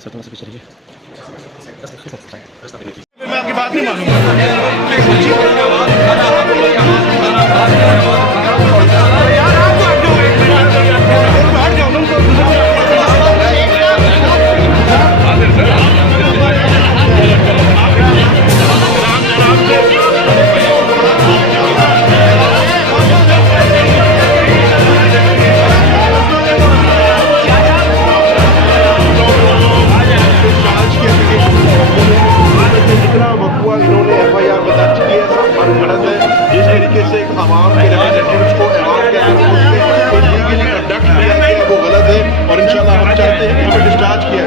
Sir थोड़ा सा पीछे रहिए। मैं आपकी बात नहीं मानूंगा। इन्होंने FIR में दर्ज की है, सब गलत है। जिस तरीके से आवाम के रिप्रेजेंटेटिव्स को ऐवान के अंदर इलीगली कंडक्ट किया गया है वो गलत है और इंशाल्लाह हम चाहते हैं कि हमें डिस्चार्ज किया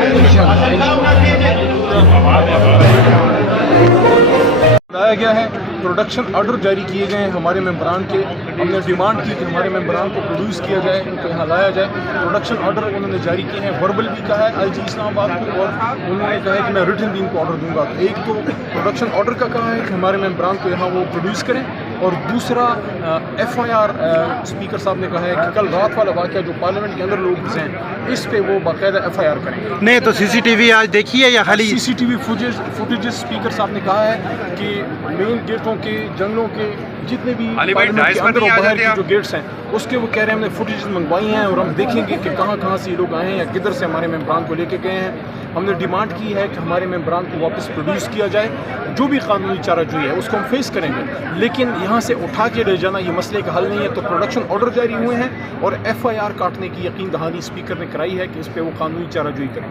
बताया गया है। प्रोडक्शन ऑर्डर जारी किए गए हैं हमारे मेंबरान के। हमने डिमांड की कि हमारे मेंबरान को प्रोड्यूस किया जाए, उनको यहाँ लाया जाए। प्रोडक्शन ऑर्डर उन्होंने जारी किए हैं, वर्बल भी कहा है IG इस्लामाबाद को, और उन्होंने कहा है कि मैं रिटन भी इनको ऑर्डर दूंगा। तो एक तो प्रोडक्शन ऑर्डर का कहा है कि हमारे मेंबरान को यहाँ वो प्रोड्यूस करें, और दूसरा FIR स्पीकर साहब ने कहा है कि कल रात वाला वाक़या जो पार्लियामेंट के अंदर लोग हैं इस पे वो बाकायदा FIR करेंगे। नहीं तो CCTV आज देखी है या खाली CCTV फुटेजेस स्पीकर साहब ने कहा है कि मेन गेटों के, जंगलों के जितने भी पार्लियामेंट के अंदर और बाहर के जो गेट्स हैं उसके वो कह रहे हैं हमने फुटेजेस मंगवाई हैं और हम देखेंगे कि कहाँ कहाँ से ये लोग आए हैं या किधर से हमारे मेंबरान को लेके गए हैं। हमने डिमांड की है कि हमारे मेंबरान को वापस प्रोड्यूस किया जाए। जो भी कानूनी चाराजोई है उसको हम फेस करेंगे, लेकिन यहाँ से उठा के ले जाना ये मसले का हल नहीं है। तो प्रोडक्शन ऑर्डर जारी हुए हैं और FIR काटने की यकीन दहानी स्पीकर ने कराई है कि इस पर वो कानूनी चाराजोई करें।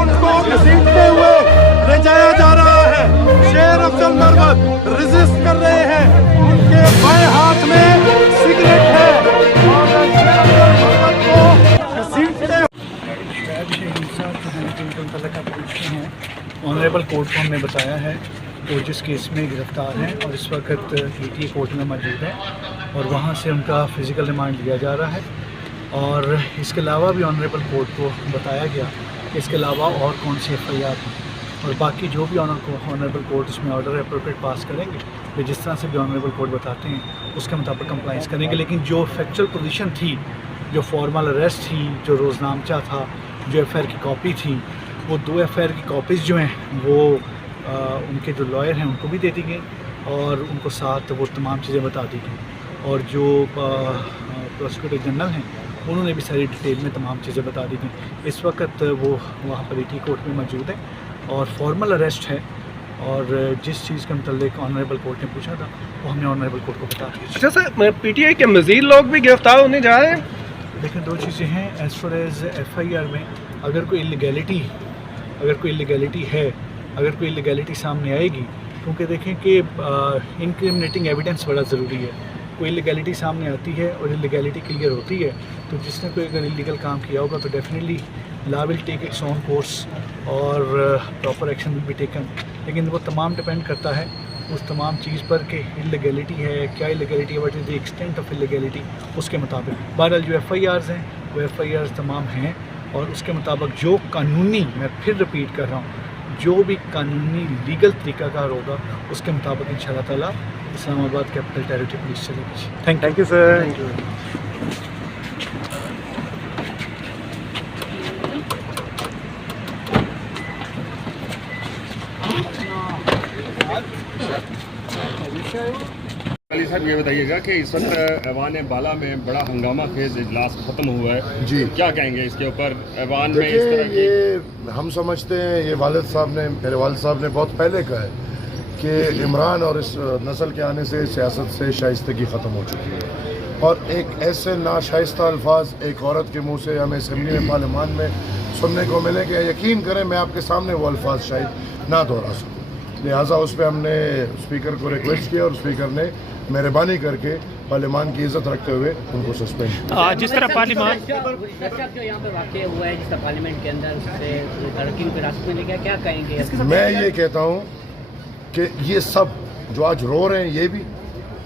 उनको घसीटते हुए ले जाया जा रहा है। शेर अफजल मरवत रेजिस्ट कर रहे हैं, उनके बाएं हाथ में सिगरेट है और शेर अफजल मरवत को घसीटते ऑनरेबल कोर्ट को हमने बताया है तो जिस केस में गिरफ्तार हैं और इस वक्त PTA कोर्ट में मौजूद है और वहाँ से उनका फिज़िकल रिमांड लिया जा रहा है। और इसके अलावा भी ऑनरेबल कोर्ट को बताया गया कि इसके अलावा और कौन सी FIR हैं, और बाकी जो भी ऑनरेबल कोर्ट इसमें ऑर्डर अप्रोप्रिएट पास करेंगे, तो जिस तरह से भी ऑनरेबल कोर्ट बताते हैं उसके मुताबिक कंप्लाइंस करेंगे। लेकिन जो फैक्चुअल पोजीशन थी, जो फॉर्मल अरेस्ट थी, जो रोज़नामचा था, जो FIR की कॉपी थी, वो 2 FIR की कॉपीज़ जो हैं वो उनके जो लॉयर हैं उनको भी दे दी गई और उनको साथ वो तमाम चीज़ें बता दी गई। और जो प्रोसिक्यूटर जनरल हैं उन्होंने भी सारी डिटेल में तमाम चीज़ें बता दी गई। इस वक्त वो वहाँ पर ET कोर्ट में मौजूद है और फॉर्मल अरेस्ट है, और जिस चीज़ के मतलब ऑनरेबल कोर्ट ने पूछा था वो हमने ऑनरेबल कोर्ट को बता दिया। अच्छा सर, PTI के मज़ीद लोग भी गिरफ्तार होने जा रहे हैं? लेकिन 2 चीज़ें हैं। एज़ फार एज़ FIR में अगर कोई इलीगैलिटी है, अगर कोई इलीगैलिटी सामने आएगी, क्योंकि देखें कि इनक्रिमिनेटिंग एविडेंस बड़ा ज़रूरी है। कोई इलीगैलिटी सामने आती है और इलीगैलिटी क्लियर होती है तो जिसने कोई अगर इलीगल काम किया होगा तो definitely law will take its own course और proper action will be taken. लेकिन वो तमाम डिपेंड करता है उस तमाम चीज़ पर कि इलीगैलिटी है, क्या इलीगैलिटी है, what is the extent of illegality, उसके मुताबिक। बहरहाल जो FIRs हैं वो FIRs तमाम हैं और उसके मुताबिक जो कानूनी, मैं फिर रिपीट कर रहा हूँ, जो भी कानूनी लीगल तरीक़ाकार होगा उसके मुताबिक इंशाअल्लाह ताला इस्लामाबाद कैपिटल टेरिटरी पुलिस चलेगी। Thank you sir. अली साहब ये बताइएगा कि इस वक्त ऐवान बाला में बड़ा हंगामा खेज इजलास खत्म हुआ है जी। क्या कहेंगे इसके ऊपर? ऐवान में इस देखिए, तरह की ये हम समझते हैं, ये मेरे वालिद साहब ने बहुत पहले कहा है कि इमरान और इस नस्ल के आने से सियासत से शाइस्तगी ख़त्म हो चुकी है, और एक ऐसे नाशाइस्ता अल्फाज एक औरत के मुंह से हमें असेंबली में, पार्लियामान में सुनने को मिले कि यकीन करें मैं आपके सामने वो अल्फाज शायद ना दोहरा सकूँ। लिहाजा उस पर हमने स्पीकर को रिक्वेस्ट किया और स्पीकर ने मेहरबानी करके पार्लियामान की इज्जत रखते हुए उनको सस्पेंड किया। जिस तरह पार्लियामान जो यहाँ पे वाक़या हुआ है, जिस तरह पार्लियामेंट के अंदर उससे लड़की को हिरासत में लेके क्या कहेंगे? मैं ये कहता हूँ कि ये सब जो आज रो रहे हैं ये भी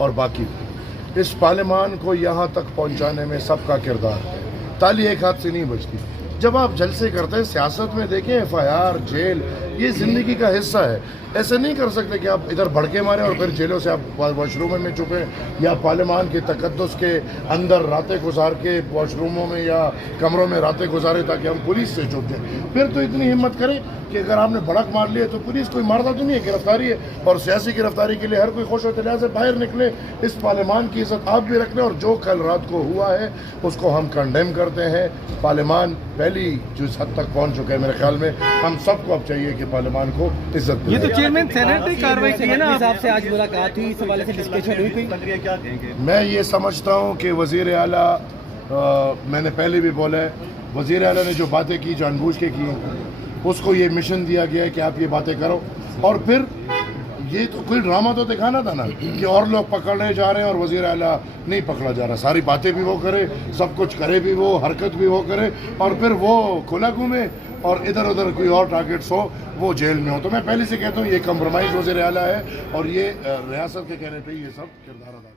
और बाकी भी, इस पार्लियामान को यहाँ तक पहुँचाने में सबका किरदार है। ताली एक हाथ से नहीं बजती। जब आप जलसे करते हैं सियासत में, देखें FIR, जेल ये ज़िंदगी का हिस्सा है। ऐसे नहीं कर सकते कि आप इधर भड़के मारें और फिर जेलों से आप वॉशरूमों में छुपें या पार्लियामान के तकद्दुस के अंदर रातें गुजार के वॉशरूमों में या कमरों में रातें गुजारें ताकि हम पुलिस से छुप जाएं। फिर तो इतनी हिम्मत करें कि अगर आपने भड़क मार लिया तो पुलिस कोई मारता तो नहीं है, गिरफ्तारी है, और सियासी गिरफ्तारी के लिए हर कोई खुश होते से बाहर निकले। इस पार्लियामान की इज्जत आप भी रख लें, और जो कल रात को हुआ है उसको हम कंडेम करते हैं। पार्लियामान पहली जिस हद तक पहुँच चुके हैं, मेरे ख्याल में हम सबको अब चाहिए कि पार्लियामान को इज्जत ये तो चेयरमैन सेनेट ने कार्रवाई की है ना हिसाब से आज मुलाकात हुई, इस हवाले से डिस्कशन हुई कोई? मैं ये समझता हूँ कि वज़ीर आला, मैंने पहले भी बोला है, वज़ीर आला ने जो बातें की जानबूझ के की, उसको ये मिशन दिया गया है कि आप ये बातें करो, और फिर ये तो कोई ड्रामा तो दिखाना था ना कि और लोग पकड़े जा रहे हैं और वज़ीर आला नहीं पकड़ा जा रहा। सारी बातें भी वो करे, सब कुछ करे भी वो, हरकत भी वो करे, और फिर वो खुला घूमे और इधर उधर कोई और टारगेट्स हो वो जेल में हो। तो मैं पहले से कहता हूँ ये कंप्रोमाइज़ वज़ीर आला है और ये रियासत के कहने पे ये सब किरदार अदा